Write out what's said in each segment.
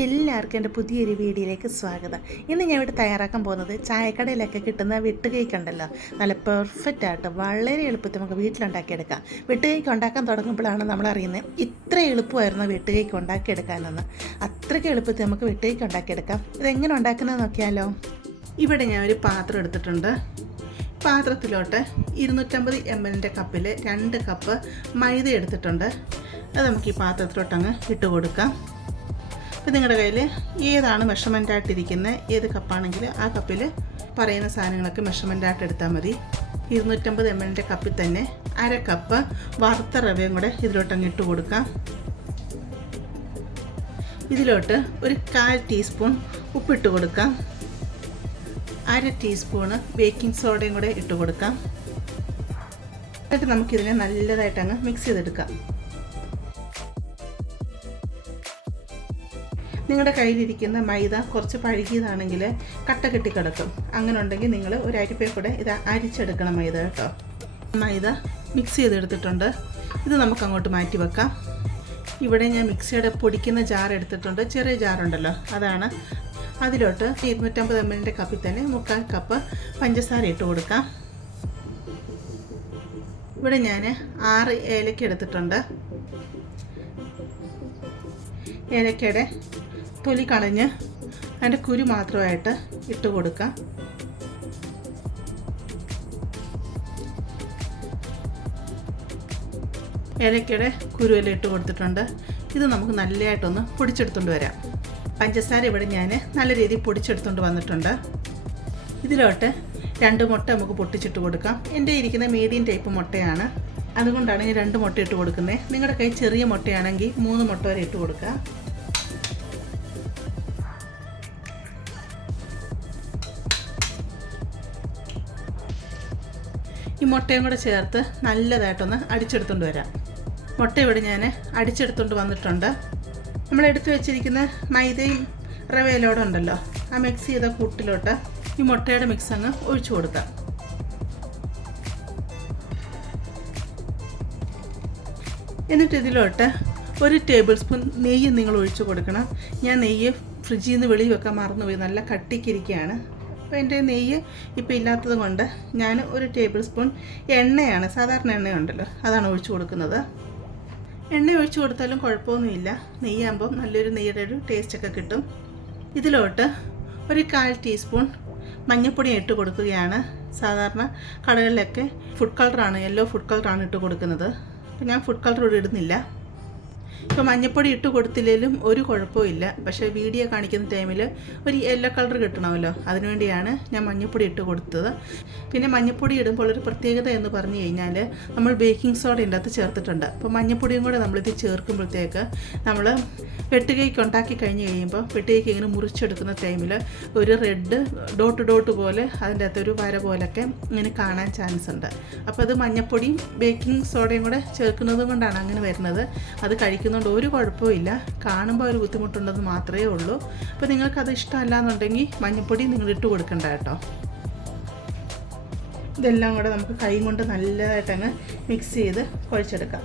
എല്ലാവർക്കും എൻ്റെ പുതിയൊരു വീഡിയോയിലേക്ക് സ്വാഗതം. ഇന്ന് ഞാൻ ഇവിടെ തയ്യാറാക്കാൻ പോകുന്നത് ചായക്കടയിലൊക്കെ കിട്ടുന്ന വെട്ട് കേക്ക് ഉണ്ടല്ലോ, നല്ല പെർഫെക്റ്റ് ആയിട്ട് വളരെ എളുപ്പത്തിൽ നമുക്ക് വീട്ടിലുണ്ടാക്കിയെടുക്കാം. വെട്ട് കേക്ക് ഉണ്ടാക്കാൻ തുടങ്ങുമ്പോഴാണ് നമ്മൾ അറിയുന്നത് ഇത്ര എളുപ്പമായിരുന്നു വെട്ട് കേക്ക് ഉണ്ടാക്കിയെടുക്കാനെന്ന്. അത്രയ്ക്ക് എളുപ്പത്തിൽ നമുക്ക് വെട്ട് കേക്ക് ഉണ്ടാക്കിയെടുക്കാം. ഇതെങ്ങനെ ഉണ്ടാക്കുന്നത് നോക്കിയാലോ. ഇവിടെ ഞാൻ ഒരു പാത്രം എടുത്തിട്ടുണ്ട്. പാത്രത്തിലോട്ട് 250 ml കപ്പിൽ 2 കപ്പ് മൈദ എടുത്തിട്ടുണ്ട്. അത് നമുക്ക് ഈ പാത്രത്തിലോട്ടങ്ങ് ഇട്ട് കൊടുക്കാം. അപ്പോൾ നിങ്ങളുടെ കയ്യിൽ ഏതാണ് മെഷർമെൻറ്റായിട്ടിരിക്കുന്നത്, ഏത് കപ്പാണെങ്കിൽ ആ കപ്പിൽ പറയുന്ന സാധനങ്ങളൊക്കെ മെഷർമെൻറ്റായിട്ട് എടുത്താൽ മതി. 250 ml കപ്പിൽ തന്നെ 1/2 കപ്പ് വറുത്ത റവയും കൂടെ ഇതിലോട്ടങ്ങ് ഇട്ട് കൊടുക്കാം. ഇതിലോട്ട് ഒരു 1/4 ടീസ്പൂൺ ഉപ്പിട്ട് കൊടുക്കാം. 1/2 ടീസ്പൂണ് ബേക്കിംഗ് സോഡയും കൂടെ ഇട്ട് കൊടുക്കാം. എന്നിട്ട് നമുക്കിതിനെ നല്ലതായിട്ടങ്ങ് മിക്സ് ചെയ്തെടുക്കാം. നിങ്ങളുടെ കയ്യിലിരിക്കുന്ന മൈദ കുറച്ച് പഴുകിയതാണെങ്കിൽ കട്ട കെട്ടി കിടക്കും. അങ്ങനെ ഉണ്ടെങ്കിൽ നിങ്ങൾ ഒരു അരിപ്പയിൽ കൂടെ ഇത് അരിച്ചെടുക്കണം മൈദ കേട്ടോ. മൈദ മിക്സ് ചെയ്തെടുത്തിട്ടുണ്ട്. ഇത് നമുക്ക് അങ്ങോട്ട് മാറ്റി വെക്കാം. ഇവിടെ ഞാൻ മിക്സിയുടെ പൊടിക്കുന്ന ജാർ എടുത്തിട്ടുണ്ട്. ചെറിയ ജാറുണ്ടല്ലോ, അതാണ്. അതിലോട്ട് 250 ml കപ്പിൽ തന്നെ 3/4 കപ്പ് പഞ്ചസാര ഇട്ട് കൊടുക്കാം. ഇവിടെ ഞാൻ 6 ഏലക്ക എടുത്തിട്ടുണ്ട്. ഏലക്കയുടെ തൊലി കളഞ്ഞ് അതിൻ്റെ കുരു മാത്രമായിട്ട് ഇട്ട് കൊടുക്കാം. ഏലക്കയുടെ കുരുവെല്ലാം ഇട്ട് കൊടുത്തിട്ടുണ്ട്. ഇത് നമുക്ക് നല്ലതായിട്ടൊന്ന് പൊടിച്ചെടുത്തുകൊണ്ട് വരാം. പഞ്ചസാര ഇവിടെ ഞാൻ നല്ല രീതിയിൽ പൊടിച്ചെടുത്തുകൊണ്ട് വന്നിട്ടുണ്ട്. ഇതിലോട്ട് 2 മുട്ട നമുക്ക് പൊട്ടിച്ചിട്ട് കൊടുക്കാം. എൻ്റെ ഇരിക്കുന്ന മീഡിയം ടൈപ്പ് മുട്ടയാണ്, അതുകൊണ്ടാണ് ഞാൻ 2 മുട്ട ഇട്ട് കൊടുക്കുന്നത്. നിങ്ങളുടെ കയ്യിൽ ചെറിയ മുട്ടയാണെങ്കിൽ 3 മുട്ട വരെ ഇട്ട് കൊടുക്കുക. ഈ മുട്ടയും കൂടെ ചേർത്ത് നല്ലതായിട്ടൊന്ന് അടിച്ചെടുത്തുകൊണ്ട് വരാം. മുട്ട ഇവിടെ ഞാൻ അടിച്ചെടുത്തുകൊണ്ട് വന്നിട്ടുണ്ട്. നമ്മൾ എടുത്തു വെച്ചിരിക്കുന്ന മൈദയും റവയിലോടെ ഉണ്ടല്ലോ, ആ മിക്സ് ചെയ്ത കൂട്ടിലോട്ട് ഈ മുട്ടയുടെ മിക്സ് അങ്ങ് ഒഴിച്ചു കൊടുക്കാം. എന്നിട്ട് ഇതിലോട്ട് 1 ടേബിൾ സ്പൂൺ നെയ്യ് നിങ്ങൾ ഒഴിച്ചു കൊടുക്കണം. ഞാൻ നെയ്യ് ഫ്രിഡ്ജിൽ നിന്ന് വെളിയിൽ വെക്കാൻ മറന്നുപോയി, നല്ല കട്ടിക്കിരിക്കുകയാണ്. അപ്പോൾ എൻ്റെ നെയ്യ് ഇപ്പോൾ ഇല്ലാത്തത് കൊണ്ട് ഞാൻ 1 ടേബിൾ സ്പൂൺ എണ്ണയാണ്, സാധാരണ എണ്ണയുണ്ടല്ലോ, അതാണ് ഒഴിച്ചു കൊടുക്കുന്നത്. എണ്ണ ഒഴിച്ചു കൊടുത്താലും കുഴപ്പമൊന്നുമില്ല. നെയ്യാകുമ്പോൾ നല്ലൊരു നെയ്യുടെ ഒരു ടേസ്റ്റൊക്കെ കിട്ടും. ഇതിലോട്ട് ഒരു 1/4 ടീസ്പൂൺ മഞ്ഞൾപ്പൊടി ഇട്ട് കൊടുക്കുകയാണ്. സാധാരണ കടകളിലൊക്കെ ഫുഡ് കളറാണ്, യെല്ലോ ഫുഡ് കളറാണ് ഇട്ട് കൊടുക്കുന്നത്. അപ്പോൾ ഞാൻ ഫുഡ് കളർ ഇവിടെ ഇടുന്നില്ല. ഇപ്പോൾ മഞ്ഞൾപ്പൊടി ഇട്ട് കൊടുത്തില്ലെങ്കിലും ഒരു കുഴപ്പമില്ല. പക്ഷേ വീഡിയോ കാണിക്കുന്ന ടൈമിൽ ഒരു യെല്ലോ കളർ കിട്ടണമല്ലോ, അതിനുവേണ്ടിയാണ് ഞാൻ മഞ്ഞൾപ്പൊടി ഇട്ട് കൊടുത്തത്. പിന്നെ മഞ്ഞൾപ്പൊടി ഇടുമ്പോൾ ഒരു പ്രത്യേകത എന്ന് പറഞ്ഞു കഴിഞ്ഞാൽ നമ്മൾ ബേക്കിംഗ് സോഡ ഇതിൻ്റെ അകത്ത് ചേർത്തിട്ടുണ്ട്. അപ്പോൾ മഞ്ഞൾപ്പൊടിയും കൂടെ നമ്മളിത് ചേർക്കുമ്പോഴത്തേക്ക് നമ്മൾ വെട്ട് കേക്ക് ഉണ്ടാക്കി കഴിഞ്ഞ് കഴിയുമ്പോൾ വെട്ട് കേക്ക് ഇങ്ങനെ മുറിച്ചെടുക്കുന്ന ടൈമിൽ ഒരു റെഡ് ഡോട്ട് പോലെ അതിൻ്റെ അകത്തൊരു വര പോലൊക്കെ ഇങ്ങനെ കാണാൻ ചാൻസ് ഉണ്ട്. അപ്പോൾ അത് മഞ്ഞൾപ്പൊടിയും ബേക്കിംഗ് സോഡയും കൂടെ ചേർക്കുന്നത് കൊണ്ടാണ് അങ്ങനെ വരുന്നത്. അത് കഴിക്കുന്നതുകൊണ്ട് ഒരു കുഴപ്പമില്ല, കാണുമ്പോൾ ഒരു ബുദ്ധിമുട്ടുണ്ടെന്ന് മാത്രമേ ഉള്ളൂ. അപ്പോൾ നിങ്ങൾക്കത് ഇഷ്ടമല്ല എന്നുണ്ടെങ്കിൽ മഞ്ഞൾപ്പൊടി നിങ്ങൾ ഇട്ട് കൊടുക്കണ്ട കേട്ടോ. ഇതെല്ലാം കൂടെ നമുക്ക് കൈ കൊണ്ട് നല്ലതായിട്ടങ്ങ് മിക്സ് ചെയ്ത് കുഴച്ചെടുക്കാം.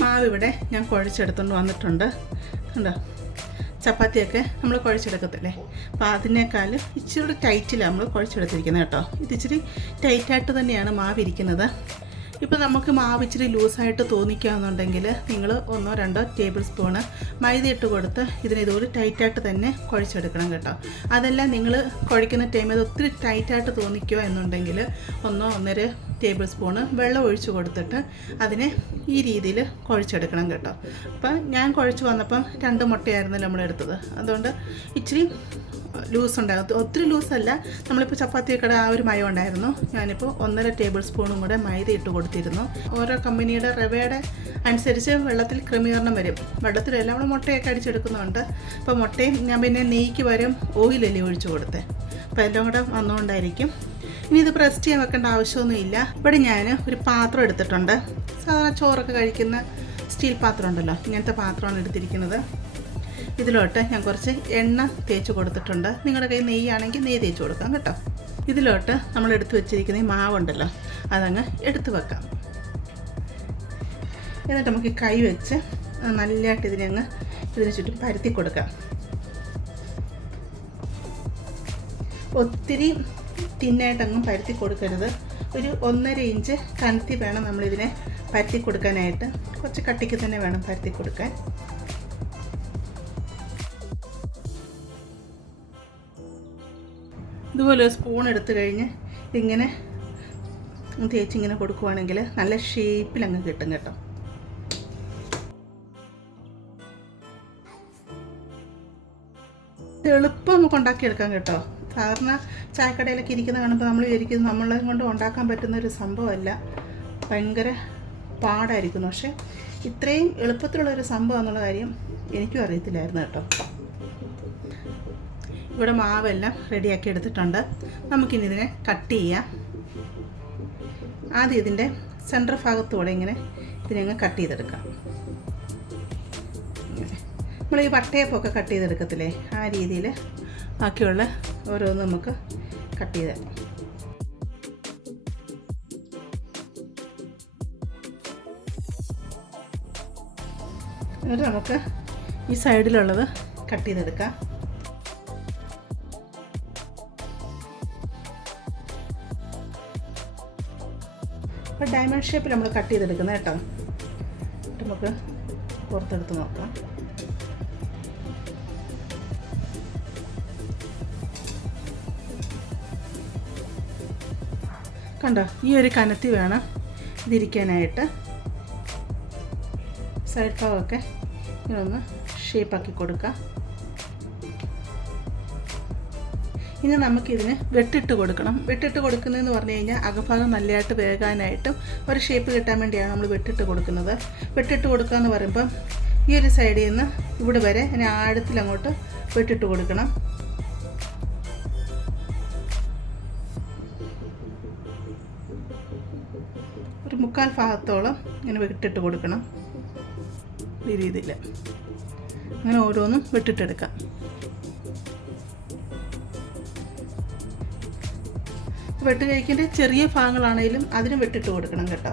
മാവ് ഇവിടെ ഞാൻ കുഴച്ചെടുത്തുകൊണ്ട് വന്നിട്ടുണ്ട്. കണ്ടോ, ചപ്പാത്തിയൊക്കെ നമ്മൾ കുഴച്ചെടുക്കത്തില്ലേ, അപ്പോൾ അതിനേക്കാൾ ഇച്ചിരി ടൈറ്റിലാണ് നമ്മൾ കുഴച്ചെടുത്തിരിക്കുന്നത് കേട്ടോ. ഇത് ഇച്ചിരി ടൈറ്റായിട്ട് തന്നെയാണ് മാവ് ഇരിക്കുന്നത്. ഇപ്പോൾ നമുക്ക് മാവ് ഇച്ചിരി ലൂസായിട്ട് തോന്നിക്കുകയെന്നുണ്ടെങ്കിൽ നിങ്ങൾ 1-2 ടേബിൾ സ്പൂണ് മൈദ ഇട്ട് കൊടുത്ത് ഇതിനെ ഇതുപോലെ ടൈറ്റായിട്ട് തന്നെ കുഴച്ചെടുക്കണം കേട്ടോ. അതെല്ലാം നിങ്ങൾ കുഴയ്ക്കുന്ന ടൈം അത് ഒത്തിരി ടൈറ്റായിട്ട് തോന്നിക്കുക എന്നുണ്ടെങ്കിൽ 1-1.5 ടേബിൾ സ്പൂണ് വെള്ളം ഒഴിച്ച് കൊടുത്തിട്ട് അതിനെ ഈ രീതിയിൽ കുഴച്ചെടുക്കണം കേട്ടോ. അപ്പം ഞാൻ കുഴച്ച് വന്നപ്പം 2 മുട്ടയായിരുന്നു നമ്മളെടുത്തത്, അതുകൊണ്ട് ഇച്ചിരി ലൂസ് ഉണ്ടാകും. ഒത്തിരി ലൂസല്ല, നമ്മളിപ്പോൾ ചപ്പാത്തിയൊക്കെ ആ ഒരു മയം ഉണ്ടായിരുന്നു. ഞാനിപ്പോൾ 1.5 ടേബിൾ സ്പൂണും കൂടെ മൈദ ഇട്ട് കൊടുത്തിരുന്നു. ഓരോ കമ്പനിയുടെ റവയുടെ അനുസരിച്ച് വെള്ളത്തിൽ ക്രമീകരണം വരും. വെള്ളത്തിലെല്ലാം നമ്മൾ മുട്ടയൊക്കെ അടിച്ചെടുക്കുന്നുണ്ട്. അപ്പോൾ മുട്ടയും ഞാൻ പിന്നെ നെയ്ക്ക് പകരം ഓയിലല്ലേ ഒഴിച്ച് കൊടുത്തേ, അപ്പോൾ എല്ലാം കൂടെ വന്നുകൊണ്ടായിരിക്കും. ഇനി ഇത് പ്രസ് ചെയ്യാൻ വെക്കേണ്ട ആവശ്യമൊന്നുമില്ല. ഇവിടെ ഞാൻ ഒരു പാത്രം എടുത്തിട്ടുണ്ട്. സാധാരണ ചോറൊക്കെ കഴിക്കുന്ന സ്റ്റീൽ പാത്രം ഉണ്ടല്ലോ, ഇങ്ങനത്തെ പാത്രമാണ് എടുത്തിരിക്കുന്നത്. ഇതിലോട്ട് ഞാൻ കുറച്ച് എണ്ണ തേച്ച് കൊടുത്തിട്ടുണ്ട്. നിങ്ങളുടെ കയ്യിൽ നെയ്യാണെങ്കിൽ നെയ്യ് തേച്ച് കൊടുക്കാം കേട്ടോ. ഇതിലോട്ട് നമ്മൾ എടുത്ത് വെച്ചിരിക്കുന്ന ഈ മാവുണ്ടല്ലോ അതങ്ങ് എടുത്ത് വെക്കാം. എന്നിട്ട് നമുക്ക് കൈ വെച്ച് നല്ലതായിട്ട് ഇതിന് ചുറ്റും പരത്തി കൊടുക്കാം. ഒത്തിരി തിന്നായിട്ടങ്ങും പരത്തി കൊടുക്കരുത്. ഒരു 1.5 ഇഞ്ച് കനത്തി വേണം നമ്മളിതിനെ പരത്തി കൊടുക്കാനായിട്ട്. കുറച്ച് കട്ടിക്ക് തന്നെ വേണം പരത്തി കൊടുക്കാൻ. ഇതുപോലെ ഒരു സ്പൂൺ എടുത്തു കഴിഞ്ഞ് ഇങ്ങനെ തേച്ചിങ്ങനെ കൊടുക്കുവാണെങ്കിൽ നല്ല ഷേപ്പിൽ അങ്ങ് കിട്ടും കേട്ടോ. എളുപ്പം നമുക്ക് ഉണ്ടാക്കിയെടുക്കാം കേട്ടോ. സാധാരണ ചായക്കടയിലൊക്കെ ഇരിക്കുന്ന കാണുമ്പോൾ നമ്മൾ വിചാരിക്കുന്നത് നമ്മളെ കൊണ്ട് ഉണ്ടാക്കാൻ പറ്റുന്ന ഒരു സംഭവമല്ല, ഭയങ്കര പാടായിരിക്കുന്നു. പക്ഷേ ഇത്രയും എളുപ്പത്തിലുള്ളൊരു സംഭവം എന്നുള്ള കാര്യം എനിക്കും അറിയത്തില്ലായിരുന്നു കേട്ടോ. ഇവിടെ മാവെല്ലാം റെഡിയാക്കി എടുത്തിട്ടുണ്ട്. നമുക്കിനി ഇതിനെ കട്ട് ചെയ്യാം. ആദ്യം ഇതിൻ്റെ സെൻറ്റർ ഭാഗത്തൂടെ ഇങ്ങനെ ഇതിനെ കട്ട് ചെയ്തെടുക്കാം. നമ്മൾ ഈ വട്ടയപ്പൊക്കെ കട്ട് ചെയ്തെടുക്കത്തില്ലേ, ആ രീതിയിൽ ബാക്കിയുള്ള ഓരോന്നും നമുക്ക് കട്ട് ചെയ്തെടുക്കാം. എന്നിട്ട് നമുക്ക് ഈ സൈഡിലുള്ളത് കട്ട് ചെയ്തെടുക്കാം. അപ്പോൾ ഡയമണ്ട് ഷേപ്പിൽ നമ്മൾ കട്ട് ചെയ്തെടുക്കുന്നത് കേട്ടോ. നമുക്ക് പുറത്തെടുത്ത് നോക്കാം. കണ്ടോ, ഈ ഒരു കനത്തി വേണം ഇതിരിക്കാനായിട്ട്. സൈഡ് ഭാഗമൊക്കെ ഇങ്ങനെ ഒന്ന് ഷേപ്പാക്കി കൊടുക്കാം. ഇനി നമുക്കിതിന് വെട്ടിട്ട് കൊടുക്കണം. വെട്ടിട്ട് കൊടുക്കുന്നതെന്ന് പറഞ്ഞു കഴിഞ്ഞാൽ അകഭാഗം നല്ലതായിട്ട് വേകാനായിട്ടും ഒരു ഷേപ്പ് കിട്ടാൻ വേണ്ടിയാണ് നമ്മൾ വെട്ടിട്ട് കൊടുക്കുന്നത്. വെട്ടിട്ട് കൊടുക്കുക എന്ന് പറയുമ്പം ഈ ഒരു സൈഡിൽ നിന്ന് ഇവിടെ വരെ ഇനി ആഴത്തിൽ അങ്ങോട്ട് വെട്ടിട്ട് കൊടുക്കണം. ഒരു 1/4 ഭാഗത്തോളം ഇങ്ങനെ വെട്ടിട്ട് കൊടുക്കണം. ഈ രീതിയിൽ അങ്ങനെ ഓരോന്നും വെട്ടിട്ടെടുക്കാം. വെട്ട് കഴിക്കേണ്ട ചെറിയ ഭാഗങ്ങളാണെങ്കിലും അതിന് വെട്ടിട്ട് കൊടുക്കണം കേട്ടോ.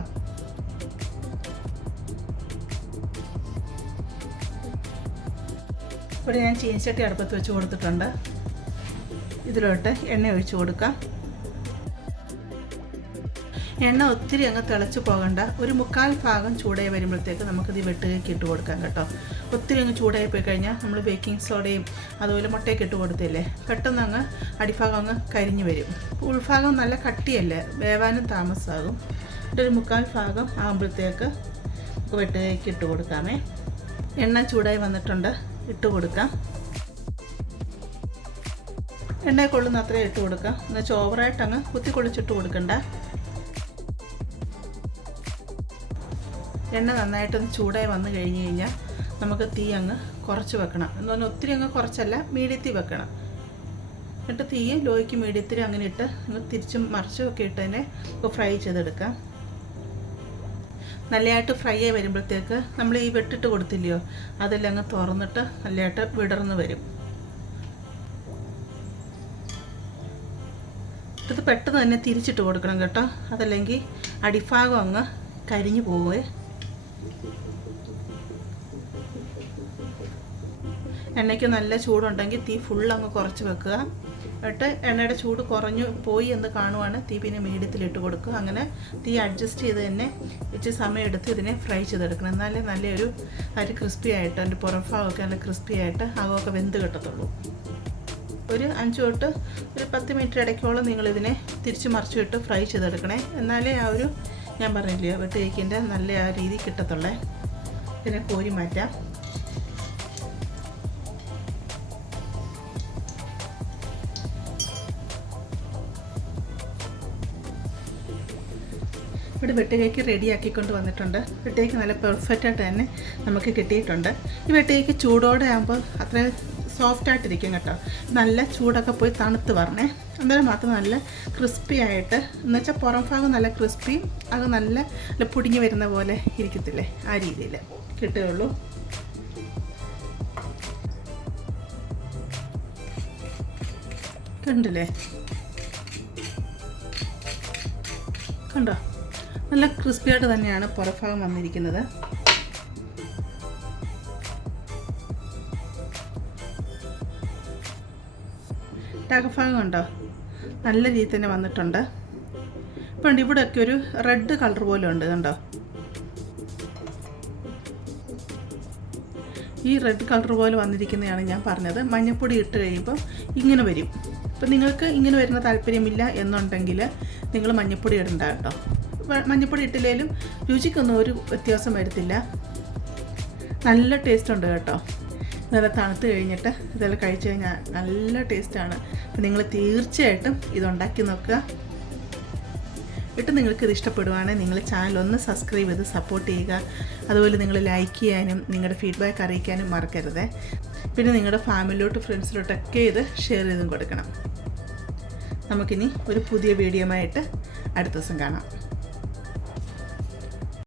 ഇവിടെ ഞാൻ ചീനച്ചട്ടി അടുപ്പത്ത് വെച്ച് കൊടുത്തിട്ടുണ്ട്. ഇതിലോട്ട് എണ്ണ ഒഴിച്ച് കൊടുക്കാം. എണ്ണ ഒത്തിരി അങ്ങ് തിളച്ച് പോകണ്ട. ഒരു 1/4 ഭാഗം ചൂടായി വരുമ്പോഴത്തേക്ക് നമുക്കിത് വെട്ടുകയ്ക്ക് ഇട്ട് കൊടുക്കാം കേട്ടോ. ഒത്തിരി അങ്ങ് ചൂടായി പോയി കഴിഞ്ഞാൽ നമ്മൾ ബേക്കിംഗ് സോഡയും അതുപോലെ മുട്ടയൊക്കെ ഇട്ട് കൊടുത്തില്ലേ, പെട്ടെന്ന് അങ്ങ് അടിഭാഗം അങ്ങ് കരിഞ്ഞു വരും. ഉൾഭാഗം നല്ല കട്ടിയല്ലേ, വേവാനും താമസമാകും. ഒരു 1/4 ഭാഗം ആകുമ്പോഴത്തേക്ക് വെട്ടുകയ്ക്ക് ഇട്ട് കൊടുക്കാമേ. എണ്ണ ചൂടായി വന്നിട്ടുണ്ട്, ഇട്ട് കൊടുക്കാം. എണ്ണ കൊള്ളുന്ന അത്രയും ഇട്ട് കൊടുക്കാം. എന്നുവെച്ചാൽ ഓവറായിട്ട് അങ്ങ് കുത്തിക്കൊള്ളിച്ചിട്ട് കൊടുക്കണ്ട. എണ്ണ നന്നായിട്ടൊന്ന് ചൂടായി വന്നു കഴിഞ്ഞ് കഴിഞ്ഞാൽ നമുക്ക് തീ അങ്ങ് കുറച്ച് വെക്കണം. എന്ന് പറഞ്ഞാൽ ഒത്തിരി അങ്ങ് കുറച്ചല്ല, മീഡിയത്തിൽ വെക്കണം. എന്നിട്ട് തീ ലോയ്ക്ക് മീഡിയത്തിൽ അങ്ങനെ ഇട്ട് തിരിച്ചും മറിച്ചും ഒക്കെ ഇട്ട് തന്നെ ഫ്രൈ ചെയ്തെടുക്കാം. നല്ലതായിട്ട് ഫ്രൈ ആയി വരുമ്പോഴത്തേക്ക് നമ്മൾ ഈ വെട്ടിട്ട് കൊടുത്തില്ലയോ, അതെല്ലാം അങ്ങ് തുറന്നിട്ട് നല്ലതായിട്ട് വിടർന്ന് വരും. ഇത് പെട്ടെന്ന് തന്നെ തിരിച്ചിട്ട് കൊടുക്കണം കേട്ടോ, അതല്ലെങ്കിൽ അടിഭാഗം അങ്ങ് കരിഞ്ഞു പോവേ. എണ്ണയ്ക്ക് നല്ല ചൂടുണ്ടെങ്കിൽ തീ ഫുള്ളങ്ങ് കുറച്ച് വെക്കുക. എന്നിട്ട് എണ്ണയുടെ ചൂട് കുറഞ്ഞു പോയി എന്ന് കാണുവാണ് തീ പിന്നെ മീഡിയത്തിലിട്ട് കൊടുക്കുക. അങ്ങനെ തീ അഡ്ജസ്റ്റ് ചെയ്ത് തന്നെ വെച്ച് സമയം എടുത്ത് ഇതിനെ ഫ്രൈ ചെയ്തെടുക്കണം. എന്നാലേ നല്ലൊരു അരി ക്രിസ്പി ആയിട്ട് അതിൻ്റെ പുറഭാഗമൊക്കെ നല്ല ക്രിസ്പി ആയിട്ട് അകമൊക്കെ വെന്ത് കിട്ടത്തുള്ളൂ. ഒരു 5 തൊട്ട് ഒരു 10 മിനിറ്റ് ഇടയ്ക്കോളം നിങ്ങളിതിനെ തിരിച്ച് മറിച്ചു ഇട്ട് ഫ്രൈ ചെയ്തെടുക്കണേ. എന്നാലേ ആ ഒരു ഞാൻ പറഞ്ഞില്ലേ വെട്ട് കേക്കിൻ്റെ നല്ല ആ രീതി കിട്ടത്തുള്ളേ. പിന്നെ കോരി മാറ്റാം. ഇവിടെ വെട്ട് കേക്ക് റെഡിയാക്കിക്കൊണ്ട് വന്നിട്ടുണ്ട്. വെട്ട് കേക്ക് നല്ല പെർഫെക്റ്റായിട്ട് തന്നെ നമുക്ക് കിട്ടിയിട്ടുണ്ട്. ഈ വെട്ട് കേക്ക് ചൂടോടെ ആകുമ്പോൾ അത്രയും സോഫ്റ്റായിട്ടിരിക്കും കേട്ടോ. നല്ല ചൂടൊക്കെ പോയി തണുത്ത് വരണേ, അന്നേരം മാത്രം നല്ല ക്രിസ്പി ആയിട്ട്, എന്നുവെച്ചാൽ പുറം ഭാഗം നല്ല ക്രിസ്പി, അത് നല്ല പൊടിഞ്ഞ് വരുന്ന പോലെ ഇരിക്കത്തില്ലേ, ആ രീതിയിൽ കിട്ടുകയുള്ളൂ. കണ്ടില്ലേ, കണ്ടോ? നല്ല ക്രിസ്പിയായിട്ട് തന്നെയാണ് പുറഭാഗം വന്നിരിക്കുന്നത്. അകഭാഗം കണ്ടോ, നല്ല രീതിയിൽ തന്നെ വന്നിട്ടുണ്ട്. ഇപ്പം ഇവിടെയൊക്കെ ഒരു റെഡ് കളർ പോലെ ഉണ്ട്, കണ്ടോ? ഈ റെഡ് കളർ പോലെ വന്നിരിക്കുന്നതാണ് ഞാൻ പറഞ്ഞത്. മഞ്ഞൾപ്പൊടി ഇട്ട് കഴിയുമ്പോൾ ഇങ്ങനെ വരും. അപ്പം നിങ്ങൾക്ക് ഇങ്ങനെ വരുന്ന താല്പര്യമില്ല എന്നുണ്ടെങ്കിൽ നിങ്ങൾ മഞ്ഞൾപ്പൊടി ഇടണ്ട കേട്ടോ. മഞ്ഞൾപ്പൊടി ഇട്ടില്ലെങ്കിലും രുചിക്കൊന്നും ഒരു വ്യത്യാസം വരത്തില്ല. നല്ല ടേസ്റ്റ് ഉണ്ട് കേട്ടോ. ഇതെല്ലാം തണുത്ത് കഴിഞ്ഞിട്ട് ഇതെല്ലാം കഴിച്ച് കഴിഞ്ഞാൽ നല്ല ടേസ്റ്റാണ്. അപ്പം നിങ്ങൾ തീർച്ചയായിട്ടും ഇതുണ്ടാക്കി നോക്കുക. നിങ്ങൾക്കിത് ഇഷ്ടപ്പെടുവാണെങ്കിൽ നിങ്ങൾ ചാനൽ ഒന്ന് സബ്സ്ക്രൈബ് ചെയ്ത് സപ്പോർട്ട് ചെയ്യുക. അതുപോലെ നിങ്ങൾ ലൈക്ക് ചെയ്യാനും നിങ്ങളുടെ ഫീഡ്ബാക്ക് അറിയിക്കാനും മറക്കരുത്. പിന്നെ നിങ്ങളുടെ ഫാമിലിയിലോട്ട് ഫ്രണ്ട്സിലോട്ടൊക്കെ ഇത് ഷെയർ ചെയ്തും കൊടുക്കണം. നമുക്കിനി ഒരു പുതിയ വീഡിയോയുമായിട്ട് അടുത്ത ദിവസം കാണാം.